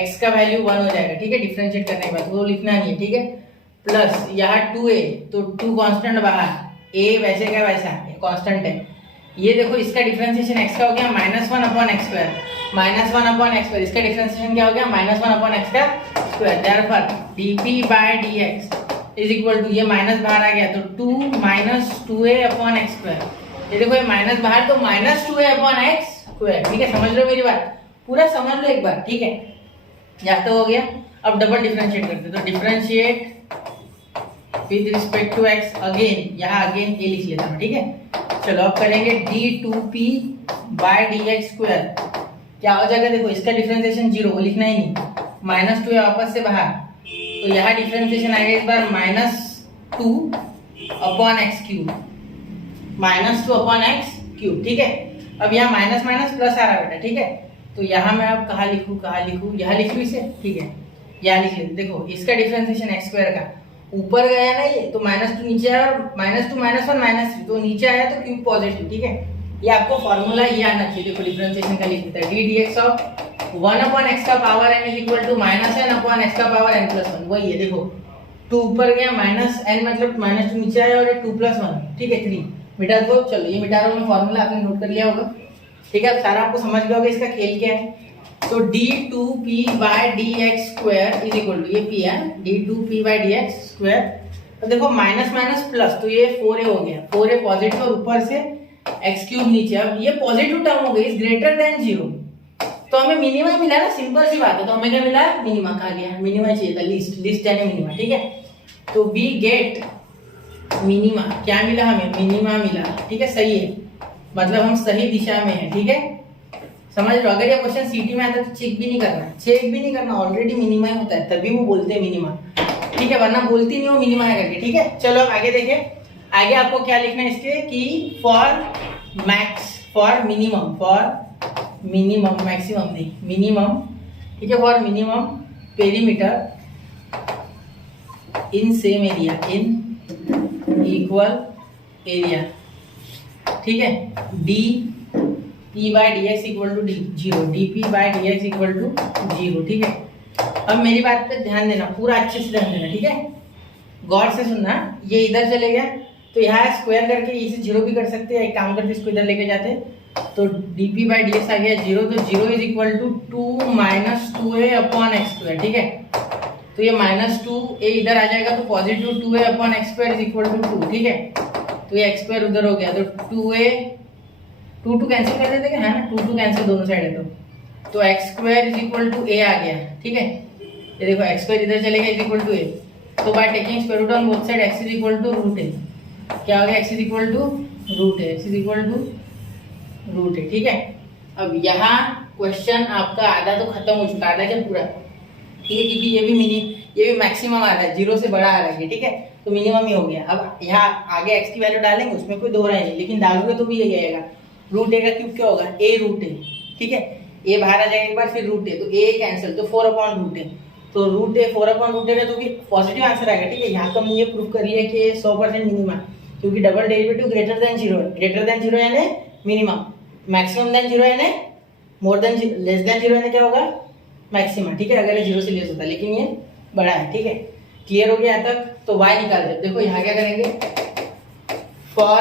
x का वैल्यू 1 हो जाएगा, ठीक है, डिफरेंशिएट करने के बाद वो लिखना नहीं है, ठीक है, प्लस यहाँ 2a, तो 2 कांस्टेंट बाहर, a वैसे का वैसा कांस्टेंट है। ये देखो इसका डिफरेंशिएशन x का हो गया -1 upon x square, -1 upon x square, इसका डिफरेंशिएशन क्या हो गया, -1 अपॉन x का square. Therefore dp by dx is equal to, ये माइनस बाहर आ गया, तो 2 minus 2a upon x square, ये देखो ये माइनस बाहर, तो minus 2a upon x square, ठीक है, समझ लो मेरी बात, पूरा समझ लो एक बार, ठीक है, या तो हो गया। अब डबल डिफरेंशिएट करते, तो differentiate with respect to x, again यहाँ अगेन a लिख लेता हूँ, ठीक है। चलो अब करेंगे d2p बाय dx स्क्वायर, क्या हो जाएगा, देखो इसका डिफरेंशिएशन 0, वो लिखना ही नहीं, -2 वापस से बाहर, तो यहाँ डिफरेंशिएशन आएगा इस बार -2 upon x cube, -2 upon x cube. ठीक है, अब यहाँ माइनस माइनस प्लस आ रहा बेटा। ठीक है, तो यहाँ मैं अब कहाँ लिखूँ, यहाँ लिख लूँ इसे। ठीक है, यहाँ लिख लेते। देखो इसका डिफरेंशिएशन एक्स स्क्वायर का ऊपर गया ना ये, तो -2 नीचे आया, -2 -1 -3 तो नीचे आया तो क्यूब पॉजिटिव। ठीक है, ये आपको फॉर्मूला ये आना चाहिए। देखो डिफरेंशिएशन का लिख देता है, d dx of 1 upon x का power n is equal to -n upon x का पावर n प्लस 1। वही है, देखो 2 ऊपर गया, -n मतलब -2 नीचे आया और 2 + 1। ठीक है, 3 मिटा दो। चलो ये मिटा रहा हूँ, फॉर्मूला आपने नोट कर लिया होगा। ठीक है, अब सारा आपको समझ गया होगा इसका खेल क्या है। तो d2p/dx² इज इक्वल टू, ये p है, d2p/dx²। तो देखो माइनस माइनस प्लस, तो ये 4a हो गया, 4a पॉजिटिव और ऊपर से x³ नीचे। अब ये पॉजिटिव टर्म हो गई, इज ग्रेटर देन 0, तो हमें मिनिमा मिला ना, सिंपल सी बात है। तो हमें क्या मिला, मिनिमा। कहा गया मिनिमा चाहिए था, लीस्ट यानी मिनिमा। ठीक है, तो वी गेट मिनिमा। क्या मिला हमें, मिनिमा मिला। ठीक है, सही है, मतलब हम सही दिशा में हैं। ठीक है, समझ लो। अगर ये क्वेश्चन सीटी में आता है तो चेक भी नहीं करना, ऑलरेडी मिनिमा ही होता है, तभी वो बोलते हैं मिनिमा। ठीक है, वरना बोलती नहीं वो मिनिमा है करके। ठीक है, चलो अब आगे देखें। आगे आपको क्या लिखना है इसके, कि फॉर मैक्सिमम नहीं, मिनिमम। ठीक है, for minimum perimeter in same area, in equal area. ठीक है, dp/dx equal to 0, dp/dx equal to 0। ठीक है, अब मेरी बात पे ध्यान देना, पूरा अच्छे से ध्यान देना। ठीक है, गौर से सुनना। ये इधर चले गया तो यहाँ स्क्वायर करके इसे 0 भी कर सकते हैं। एक काम करते इसको इधर लेके जाते, तो dp/dx आ गया 0, तो 0 is equal to 2 - 2a upon x²। ठीक है, तो ये -2a इधर आ जाएगा, तो positive 2a upon x² is equal to 2। ठीक है, तो ये x² उधर हो गया, तो 2a 2 कैंसिल कर देते हैं ना, 2 कैंसिल दोनों साइड है, तो x² is equal to a आ गया। ठीक है, ये देखो x² इधर चले गया, इज इक्वल टू a। तो by taking square root on both side x is equal to √a। क्या हो गया, x is equal to √a, x is equal to √a। ठीक है, अब यहाँ क्वेश्चन आपका आधा तो खत्म हो चुका, आधा क्या पूरा। ठीक है, क्योंकि ये भी मैक्सिमम आ रहा है, 0 से बड़ा आ रहा है। ठीक है, तो मिनिमम ही हो गया। अब यहाँ आगे x की वैल्यू डालेंगे, उसमें कोई दो राय नहीं, लेकिन डालोगे तो भी यही आएगा। √a का क्यूब क्या होगा, a√a। ठीक है, a बाहर आ जाएगा एक बार, फिर √a, तो a कैंसिल, तो 4/√a। तो √a 4/√a का तो भी पॉजिटिव आंसर आएगा। ठीक है, यहाँ तो हमने ये प्रूव कर लिया कि 100% मिनिमा, क्योंकि डबल डेरिवेटिव ग्रेटर देन 0 है। ग्रेटर देन 0 यानी मिनिमम, मैक्सिमम देन 0 यानी मोर देन, लेस देन 0 यानी क्या होगा, मैक्सिमम। ठीक है, अगर ये 0 से लेस होता है, लेकिन ये बड़ा है। ठीक है, क्लियर हो गया यहाँ तक। तो y निकाल दे। देखो यहाँ क्या करेंगे, for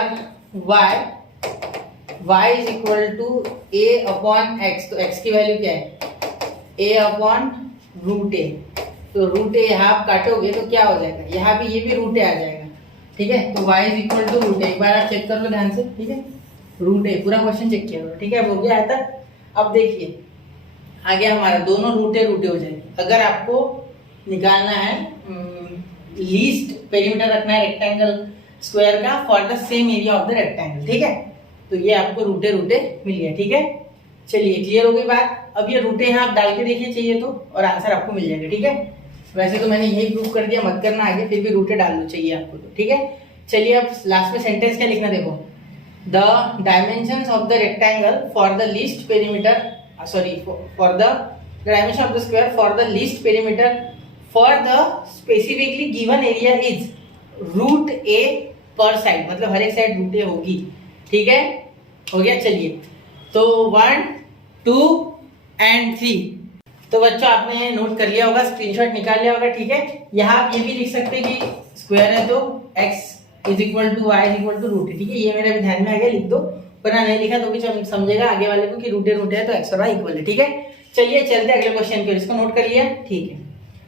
y is equal to a upon x। तो x की वैल्यू क्या है, a अपॉन √a। तो √a यहाँ आप काटोगे तो क्या हो जाएगा, यहाँ भी ये भी √a आ जाएगा। ठीक है, तो y is equal to √a। एक बार आप चेक कर लो ध्यान से। ठीक है, √a पूरा क्वेश्चन चेक किया लो। ठीक है, हो गया यहाँ तक। अब देखिए आगे हमारा दोनों √a हो जाएंगे। अगर आपको निकालना है लीस्ट पेरीमीटर रखना है रेक्टेंगल स्क्वायर का for the same area of the rectangle. ठीक है, तो ये आपको √a मिल गया। ठीक है, चलिए क्लियर हो गई बात। अब ये √a यहाँ आप डाल के देखिए चाहिए तो, और आंसर आपको मिल जाएगा। ठीक है, वैसे तो मैंने यही प्रूव कर दिया, मत करना आगे, फिर भी √a डाल लो चाहिए आपको तो। ठीक है, चलिए अब लास्ट में सेंटेंस क्या लिखना, देखो the dimensions of the rectangle for the least perimeter, for the dimension of the square for the least perimeter for the specifically given area is √a per side, मतलब हर एक साइड √a होगी। ठीक है, हो गया। चलिए तो 1 2 and 3 तो बच्चों आपने नोट कर लिया होगा, स्क्रीनशॉट निकाल लिया होगा। ठीक है, यहाँ आप ये भी लिख सकते हैं कि स्क्वायर है तो x is equal to y is equal to √a। ठीक है, ये मेरे ध्यान में आ गया, लिख दो, वरना नहीं लिखा तो भी समझेगा आगे वाले को कि √a है तो x और y इक्वल है। ठीक है, चलिए चलते अगले क्वेश्चन पे। इसको नोट कर लिया, ठीक है,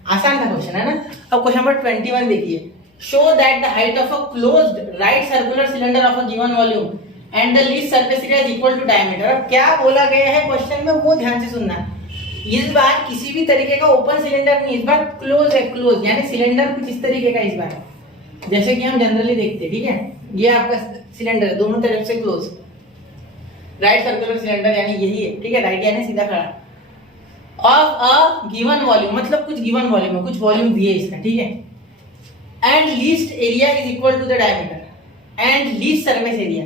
आसान था क्वेश्चन है ना। अब क्वेश्चन नंबर 21 देखिए, show that the height of a closed right circular cylinder of a given volume and the least surface area is equal to diameter. अब क्या बोला गया है क्वेश्चन में वो ध्यान से सुनना। इस बार किसी भी तरीके का ओपन सिलेंडर नहीं, इस बार क्लोज है, क्लोज यानी सिलेंडर कुछ इस तरीके का, इस बार जैसे कि हम जनरली देखते हैं। ठीक है, ये आपका सिलेंडर है, दोनों तरफ से क्लोज, राइट सर्कुलर सिलेंडर यानी यही है। ठीक है, राइट यानी सीधा खड़ा, ऑफ अ गिवन वॉल्यूम, मतलब कुछ गिवन वॉल्यूम है, कुछ वॉल्यूम दिए इसका, ठीक है। And least area is equal to the diameter, and least surface area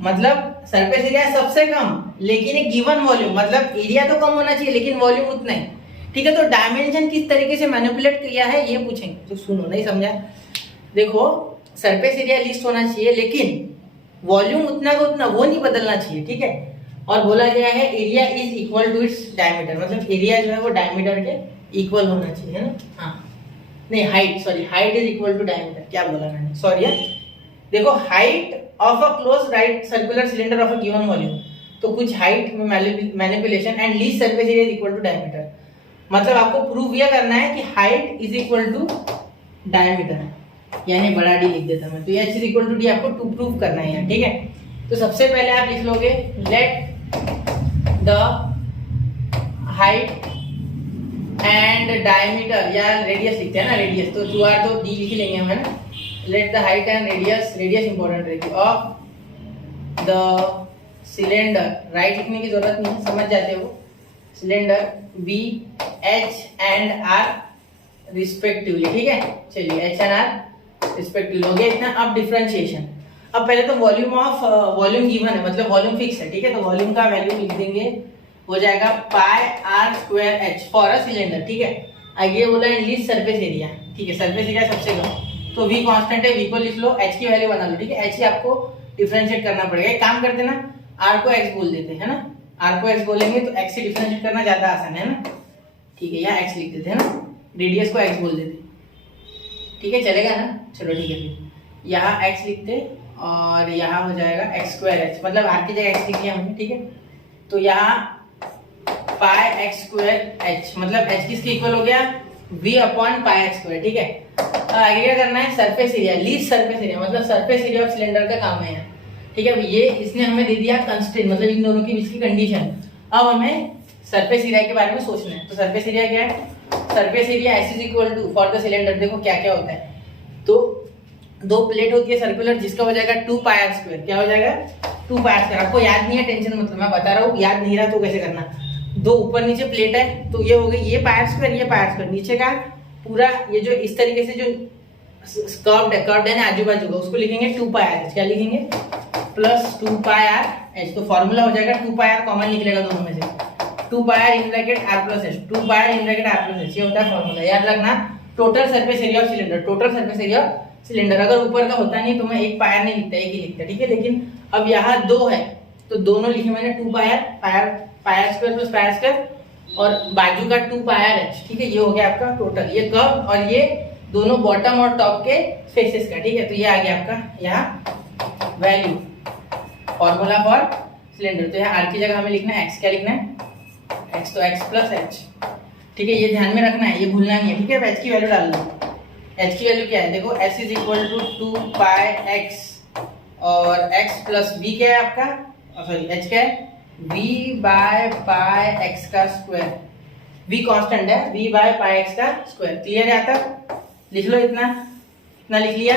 मतलब सरफेस एरिया सबसे कम लेकिन एक गिवन वॉल्यूम, मतलब एरिया तो कम होना चाहिए लेकिन वॉल्यूम उतना ही, ठीक है। तो डायमेंशन किस तरीके से मैनिपुलेट किया है ये पूछेंगे, तो सुनो, नहीं समझा? देखो, सरफेस एरिया लिस्ट होना चाहिए लेकिन वॉल्यूम उतना का उतना, वो नहीं बदलना चाहिए, ठीक है। और बोला गया है area is equal to its diameter, मतलब एरिया जो है वो डायमीटर के इक्वल होना चाहिए, है ना। हाँ नहीं, height, sorry, height is equal to diameter, क्या बोला मैंने, सॉरी यार। देखो, height of a close right circular cylinder of a given volume, तो कुछ हाइट में manipulation and least surface area is equal to diameter, मतलब आपको प्रूव यह करना है कि height is equal to diameter, यानी बड़ा डी लिख देता मैं, तो ये h is equal to D आपको टू प्रूव करना है यहाँ, ठीक है। तो सबसे पहले आप लिख लोगे late the height and diameter, या रेडियस लिखते हैं ना, रेडियस तो टू आर तो डी लिख लेंगे हम, है ना। Let the height and radius, radius important रहेगी, ऑफ द सिलेंडर, राइट लिखने की जरूरत नहीं है, समझ जाते हो, cylinder be h and r respectively, ठीक है। चलिए एच एंड आर रिस्पेक्टिवली हो गया इतना। अब डिफरेंशिएशन, अब पहले तो वॉल्यूम गिवन है, मतलब वॉल्यूम फिक्स है, ठीक है। तो वॉल्यूम का वैल्यू लिख देंगे, हो जाएगा pi R square H for a cylinder, ठीक है। आगे बोला है लीस्ट सरफेस एरिया, ठीक है, सरफेस एरिया सबसे कम, तो v कांस्टेंट है, v को लिख लो, h की वैल्यू बना लो, ठीक है। h ही आपको डिफरेंशिएट करना पड़ेगा, एक काम करते ना, r को x बोल देते हैं ना, r को x बोलेंगे तो x से डिफरेंशिएट करना ज्यादा आसान है ना, ठीक है। यहाँ x लिख देते हैं ना, रेडियस को x बोल देते, ठीक है, चलेगा ना। चलो ठीक है, फिर यहाँ x लिखते और यहाँ हो जाएगा x स्क्वायर h, मतलब r की जगह x लिख लिया हमने, ठीक है। तो यहाँ पाई x स्क्वायर h, मतलब h किसके इक्वल हो गया, v upon pi x square, ठीक है। आगे क्या करना है, surface area, least surface area, मतलब सरफेस एरिया ऑफ सिलेंडर का काम है यहाँ, ठीक है। ये इसने हमें दे दिया कंस्ट्रेंट, मतलब इन दोनों के बीच की कंडीशन। अब हमें सरफेस एरिया के बारे में सोचना है, तो सरफेस एरिया क्या है, surface area S is equal to for the cylinder, देखो क्या क्या होता है, तो दो प्लेट होती है सर्कुलर, जिसका हो जाएगा 2 पाई आर स्क्वायर, क्या हो जाएगा 2 पाई आर स्क्वायर। आपको याद नहीं है, टेंशन मतलब, मैं बता रहा हूँ, याद नहीं रहा तो कैसे करना, दो ऊपर नीचे प्लेट है, तो ये हो गई ये पाई आर स्क्वायर, ये पाई आर स्क्वायर, नीचे का पूरा ये जो इस तरीके से जो कर्व्ड है ना आजू बाजू का, उसको लिखेंगे 2 पाई आर, क्या लिखेंगे, प्लस 2 पाई आर एच, तो फॉर्मूला हो जाएगा 2 पाई आर, कॉमन निकलेगा दोनों में से, 2 pi R in bracket R plus H, 2 pi R in bracket R plus H, ये होता है फॉर्मूला, याद रखना। Total surface area of cylinder, total surface area of cylinder, अगर ऊपर का होता नहीं तो मैं एक पाई आर नहीं लिखता, एक ही लिखता, ठीक है। लेकिन अब यहाँ दो है तो दोनों लिखे मैंने 2 pi R, pi R square plus pi R square, और बाजू का 2 पाई आर एच, ठीक है। ये हो गया आपका टोटल, ये कर्व और ये दोनों बॉटम और टॉप के फेसेस का, ठीक है। तो ये आ गया आपका यहाँ वैल्यू, फॉर्मूला फॉर सिलेंडर। तो यहाँ आर की जगह हमें लिखना है एक्स, क्या लिखना है एक्स, तो एक्स प्लस एच, ठीक है। ये ध्यान में रखना है, ये भूलना नहीं है, ठीक है। एच की वैल्यू डाल दो, एच की वैल्यू क्या है, देखो S is equal to 2 pi x, और एक्स प्लस वी क्या है आपका, सॉरी एच क्या है, v बाय पाई एक्स का स्क्वायर, v कांस्टेंट है, v बाय पाई एक्स का स्क्वायर, क्लियर है? आता लिख लो, इतना इतना लिख लिया,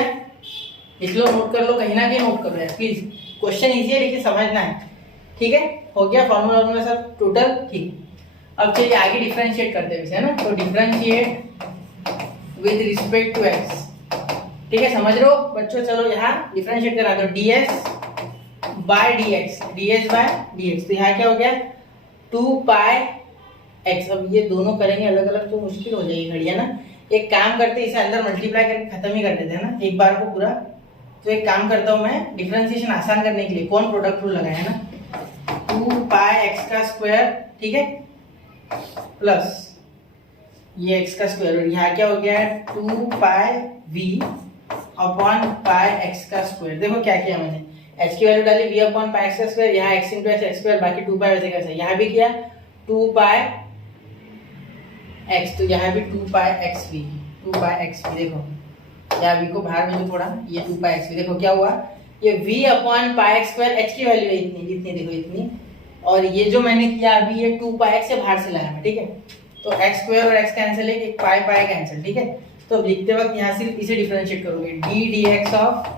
लिख लो, नोट कर लो, कहीं ना कहीं नोट करो यार प्लीज, क्वेश्चन इजी है लेकिन समझना है, ठीक है। हो गया फॉर्मूला में सब टोटल, ठीक। अब चलिए आगे डिफरेंशिएट करते हैं, है ना। तो differentiate with respect to x, ठीक है, समझ रहे हो बच्चों। चलो यहाँ डिफरेंशिएट करा दो, ds by dx, ds by dx, तो यहाँ क्या हो गया 2 पाई x। अब ये दोनों करेंगे अलग अलग तो मुश्किल हो जाएगी घड़िया ना, एक काम करते इसे अंदर मल्टीप्लाई करके खत्म ही कर देते हैं ना एक बार को पूरा। तो एक काम करता हूँ मैं, डिफरेंशिएशन आसान करने के लिए कौन प्रोडक्ट रूल लगाया ना, 2 पाई x का स्क्वायर, ठीक है, प्लस ये x का स्क्वायर, और यहाँ क्या हो गया है 2 पाई v अपॉन पाई x का स्क्वायर। देखो क्या किया मैंने, h की वैल्यू डाली v अपॉन पाई x का स्क्वायर, यहाँ x इंटू x स्क्वायर, बाकी 2 पाई वैसे कैसे, यहाँ भी किया 2 पाई x, तो यहाँ भी 2 पाई xv, 2 पाई xv, देखो यहाँ v को बाहर भेजो थोड़ा, ये 2 पाई xv, देखो क्या हुआ, ये v upon pi x square, h की वैल्यू है इतनी इतनी, देखो इतनी, और ये जो मैंने किया अभी ये 2 पाई x से बाहर से लाया मैं, ठीक है। तो x स्क्वायर और x कैंसिल है, एक पाई पाई कैंसिल, ठीक है। तो अब लिखते वक्त यहाँ सिर्फ इसे डिफरेंशिएट करोगे, d dx of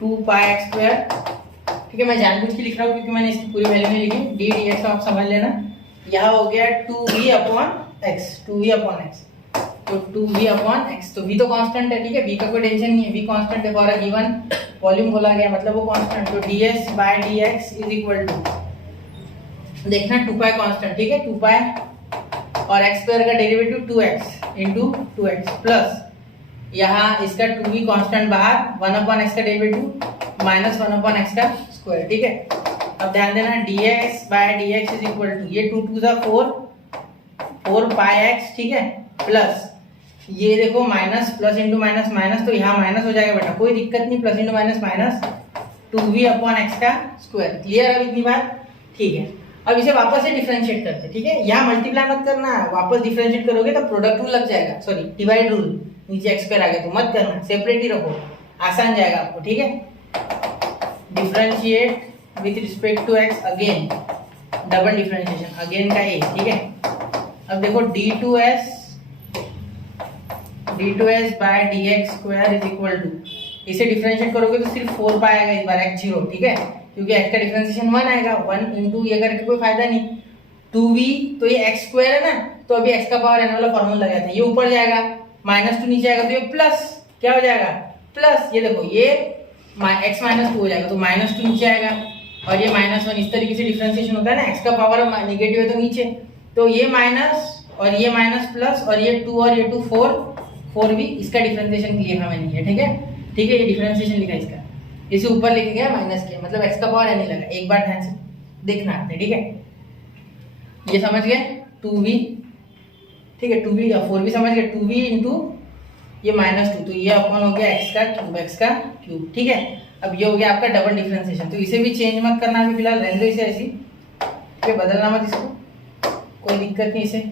2 pi x square, ठीक है। मैं जानबूझ के लिख रहा हूँ क्योंकि मैंने इसकी पूरी वैल्यू नहीं लिखी, d dx ऑफ समझ लेना यहाँ हो गया 2v upon x, 2v upon x, तो 2v अपॉन एक्स, तो v तो कांस्टेंट है, ठीक है, v का कोई टेंशन नहीं है, v कांस्टेंट है फॉर अ गिवन वॉल्यूम बोला गया मतलब वो कांस्टेंट, तो ds by dx is equal to, देखना 2 पाई कांस्टेंट, ठीक है, 2 पाई और x स्क्वायर का डेरिवेटिव 2x इनटू 2x प्लस यहाँ इसका 2v कांस्टेंट बाहर 1 अपॉन x का डेरिवेटिव माइनस 1 अपॉन x का स्क्वायर, ठीक है। अब ध्यान देना ds by dx is equal to, ये 2 2 4 पाई x, ठीक है, प्लस ये देखो minus plus into minus minus, तो यहाँ माइनस हो जाएगा बेटा, कोई दिक्कत नहीं, plus into minus minus 2v upon x का स्क्वायर, क्लियर है इतनी बात, ठीक है। अब इसे वापस से डिफरेंशिएट करते हैं, ठीक है, यहाँ मल्टीप्लाई मत करना, वापस डिफरेंशिएट करोगे तो प्रोडक्ट रूल लग जाएगा, सॉरी डिवाइड रूल, नीचे x स्क्वायर आ गया तो मत करना, सेपरेट ही रखो, आसान जाएगा आपको, ठीक है। Differentiate with respect to x, again double differentiation, again का a, ठीक है। अब देखो d2s by dx square is equal to, इसे डिफरेंशिएट करोगे तो सिर्फ 4 पाई आएगा इस बार x 0, ठीक है, क्योंकि x का डिफरेंशिएशन 1 आएगा, 1 इंटू ये करके कोई फायदा नहीं, 2v तो ये x स्क्वायर है ना, तो अभी x का पावर n वाला फॉर्मूला लगाते हैं, ये ऊपर जाएगा, -2 नीचे आएगा तो ये प्लस क्या हो जाएगा, प्लस ये देखो ये x -2 हो जाएगा, तो -2 नीचे आएगा और ये -1, इस तरीके से डिफरेंशिएशन होता है ना, x का पावर नेगेटिव है तो नीचे, तो ये माइनस और ये माइनस प्लस और ये 2 और ये 2 4 भी, इसका डिफरेंशिएशन क्लियर हमें नहीं है, ठीक है, ठीक है, ये डिफरेंशिएशन लिखा इसका, इसे ऊपर लेके गया माइनस किया, मतलब x का पावर n नहीं लगा, एक बार ध्यान से देखना आपने, ठीक है, ये समझ गए 2v, ठीक है, 2v या 4v समझ गए, 2v इंटू ये -2, तो ये अपॉन हो गया x का क्यूब, ठीक है। अब ये हो गया आपका डबल डिफरेंशिएशन, तो इसे भी चेंज मत करना, अभी फिलहाल रहने दो इसे ऐसी, ठीक है, बदलना मत इसको, कोई दिक्कत नहीं, इसे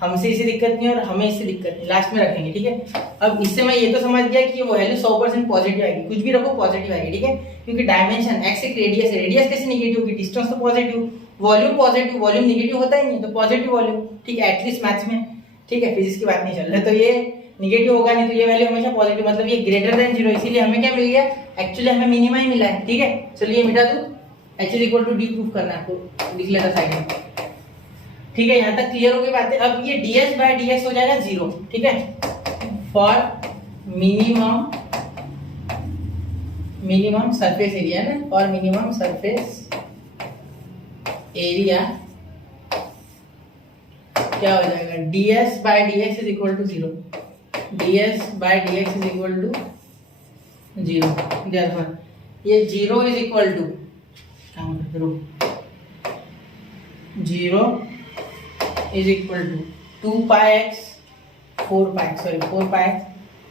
हमसे इसे दिक्कत नहीं और हमें इससे दिक्कत नहीं, लास्ट में रखेंगे, ठीक है। अब इससे मैं ये तो समझ गया कि ये वैल्यू 100% पॉजिटिव आएगी, कुछ भी रखो पॉजिटिव आएगी, ठीक है, क्योंकि डायमेंशन x एक रेडियस है, रेडियस कैसे नेगेटिव होगी, डिस्टेंस तो positive, volume positive, volume negative होता ही नहीं, तो पॉजिटिव वॉल्यूम, ठीक है, एटलीस्ट मैथ्स में, ठीक है, फिजिक्स की बात नहीं चल रहा है, तो ये नेगेटिव होगा नहीं, तो ये वैल्यू हमेशा पॉजिटिव, मतलब ये ग्रेटर देन 0, इसीलिए हमें क्या मिल गया, एक्चुअली हमें मिनिमा ही मिला है, ठीक है। चलिए मिटा दूं, h = d प्रूफ करना है आपको, लिख लेता साइड में, ठीक है, यहाँ तक क्लियर हो गई बातें। अब ये ds बाय dx हो जाएगा 0, ठीक है, फॉर मिनिमम सरफेस एरिया ना, फॉर मिनिमम सरफेस एरिया क्या हो जाएगा, ds by dx is equal to 0, ds by dx is equal to 0, therefore ये 0 इज इक्वल टू, काम करते रहो, 0 is equal to 2 pi x 4 pi x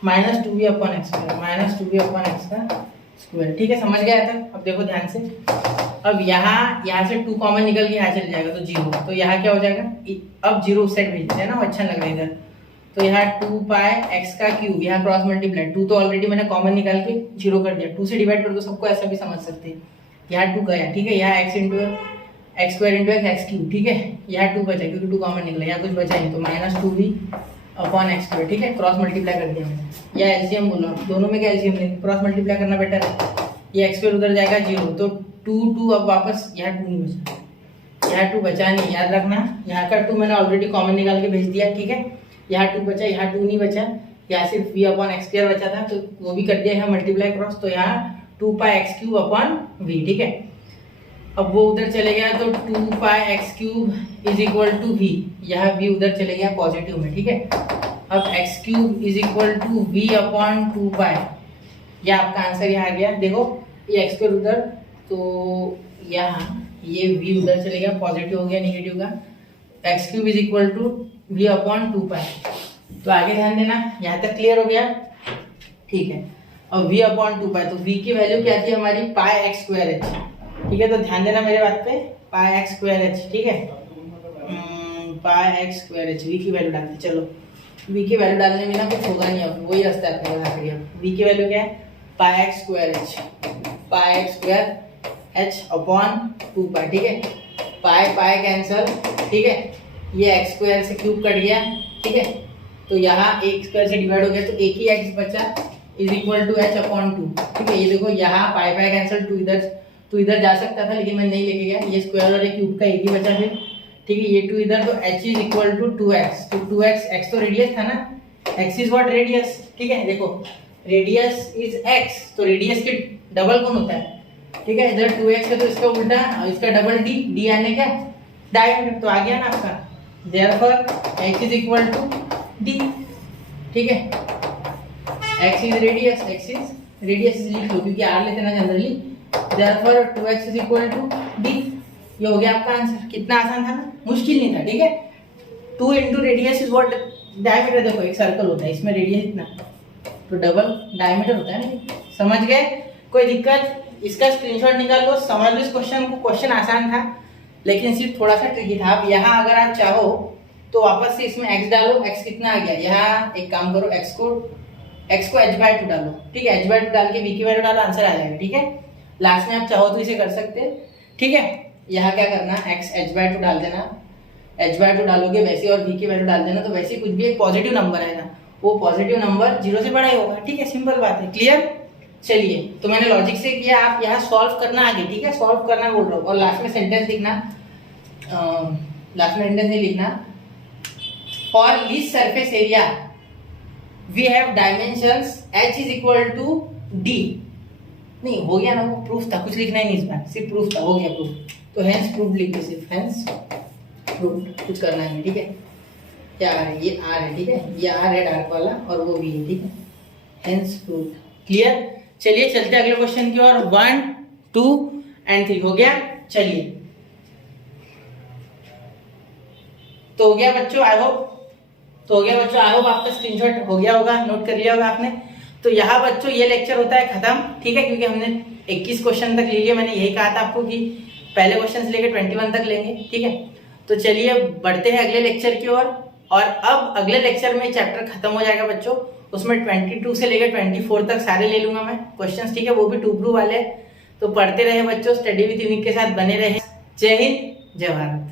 minus 2v upon x का square, ठीक है, समझ गया था। अब देखो ध्यान से, अब यहाँ से 2 कॉमन निकल के यहाँ चले जाएगा तो 0, तो यहाँ क्या हो जाएगा, अब 0 उस साइड भेज देते हैं ना, अच्छा लग रहा है इधर, तो यहाँ 2 पाई x का क्यूब, यहाँ क्रॉस मल्टीप्लाई, 2 तो ऑलरेडी मैंने कॉमन निकाल के 0 कर दिया, 2 से डिवाइड कर दो, सबको ऐसा भी समझ सकते हैं, यहाँ 2 गया, ठीक है, यहाँ x square into x cube, ठीक है, यहाँ 2 बचा क्योंकि 2 कॉमन निकला, यहाँ कुछ बचा नहीं, तो -2v अपॉन x स्क्वायर, ठीक है, क्रॉस मल्टीप्लाई कर दिया मैंने, या एलसीएम बोलो, दोनों में क्या एलसीएम लेंगे, क्रॉस मल्टीप्लाई करना बेटर है, ये x स्क्वायर उधर जाएगा 0, तो 2 अब वापस यहाँ 2 नहीं बचा, यहाँ 2 बचा नहीं, याद रखना, यहाँ का 2 मैंने ऑलरेडी कॉमन निकाल के भेज दिया, ठीक है, यहाँ 2 बचा, यहाँ 2 नहीं बचा, यहाँ सिर्फ v अपॉन x स्क्वायर बचा था, तो वो भी कर दिया यहाँ मल्टीप्लाई क्रॉस, तो यहाँ 2 pi x cube upon v, ठीक है। अब वो उधर चले गया तो 2 pi x cube is equal to v, यहाँ v उधर चले गया पॉजिटिव में, ठीक है। अब x cube is equal to v upon 2 pi, ये आपका आंसर यहाँ आ गया, देखो ये x स्क्वायर उधर, तो यहाँ ये v उधर चले गया, पॉजिटिव हो गया नेगेटिव का, x cube is equal to v upon 2 pi, तो आगे ध्यान देना, यहाँ तक क्लियर हो गया, ठीक है। अब v अपॉन 2 पाई, तो v की वैल्यू क्या थी हमारी, पाई x स्क्वायर h, ठीक है, तो ध्यान देना मेरे बात पे, पाई x स्क्वायर h, ठीक है, पाई x स्क्वायर h, v की वैल्यू डालते, चलो v की वैल्यू डालने में ना कुछ होगा नहीं, अब वही रास्ता है अपने पास आखिरी, v की वैल्यू क्या है, पाई x स्क्वायर h अपॉन 2 पाई, ठीक है, पाई कैंसल, ठीक है, ये x स्क्वायर से क्यूब कट गया, ठीक है, तो यहाँ एक स्क्वायर से डिवाइड हो गया, तो एक ही x बचा is equal to h upon 2, ठीक है, ये देखो यहाँ पाई कैंसल, 2 इधर जा सकता था लेकिन मैं नहीं लेके गया, ये स्क्वायर और ये क्यूब का एक ही बचा फिर, ठीक है, ये 2 इधर, तो h is equal to 2x, तो 2x, x तो रेडियस था ना, x इज व्हाट रेडियस, ठीक है। देखो रेडियस इज x, तो रेडियस के डबल कौन होता है, ठीक है, इधर 2x है तो इसका उल्टा और इसका डबल d यानी क्या, डायमीटर, तो आ गया ना आपका, therefore h is equal to d, ठीक है। x इज रेडियस, लिख लो क्योंकि r लेते ना generally, therefore 2x is equal to d, ये हो गया आपका आंसर। कितना आसान था ना, मुश्किल नहीं था, ठीक है। 2 into radius is what diameter, देखो एक सर्कल होता है, इसमें रेडियस इतना, तो डबल डायमीटर होता है ना, समझ गए, कोई दिक्कत, इसका स्क्रीनशॉट निकाल लो, समझ लो इस क्वेश्चन को, क्वेश्चन आसान था लेकिन सिर्फ थोड़ा सा ट्रिकी था। अब यहाँ अगर आप चाहो तो वापस से इसमें x डालो, x कितना आ गया, यहाँ एक काम करो, x को h/2 डालो, ठीक है, h/2 डाल के v की वैल्यू डालो, आंसर आ जाएगा, ठीक है। लास्ट में आप चाहो तो इसे कर सकते हैं, ठीक है। यहाँ क्या करना, x h/2 डाल देना, h/2 डालोगे वैसे और v की वैल्यू डाल देना, तो वैसे कुछ भी एक पॉजिटिव नंबर आएगा, वो पॉजिटिव नंबर 0 से बड़ा ही होगा, ठीक है, सिंपल बात है, क्लियर। चलिए, तो मैंने लॉजिक से किया, आप यहाँ सॉल्व करना आगे, ठीक है, सॉल्व करना बोल रहा हूँ, और लास्ट में सेंटेंस लिखना, लास्ट में सेंटेंस नहीं लिखना, for least surface area we have dimensions h is equal to d, नहीं हो गया ना, वो प्रूफ था, कुछ लिखना ही नहीं इस बार, सिर्फ प्रूफ था, हो गया प्रूफ, तो हेंस प्रूफ लिख दो, सिर्फ हेंस प्रूफ, कुछ करना नहीं, ठीक है। क्या आ है, ये r है, ठीक है, ये r है डार्क वाला और वो v है, ठीक है, हेंस प्रूफ, क्लियर। चलिए चलते हैं अगले क्वेश्चन की ओर, 1, 2 एंड 3 हो गया। चलिए, तो हो गया बच्चों, आई होप आपका स्क्रीनशॉट हो गया होगा, नोट कर लिया होगा आपने। तो यहाँ बच्चों ये लेक्चर होता है खत्म, ठीक है, क्योंकि हमने 21 क्वेश्चन तक ले लिए, मैंने यही कहा था आपको कि पहले क्वेश्चन से लेकर 21 तक लेंगे, ठीक है। तो चलिए बढ़ते हैं अगले लेक्चर की ओर, और अब अगले लेक्चर में चैप्टर खत्म हो जाएगा बच्चों, उसमें 22 से लेकर 24 तक सारे ले लूंगा मैं क्वेश्चंस, ठीक है, वो भी 2 प्रूफ वाले। तो पढ़ते रहे बच्चों, स्टडी विद यूनिक के साथ बने रहे। जय हिंद, जय भारत।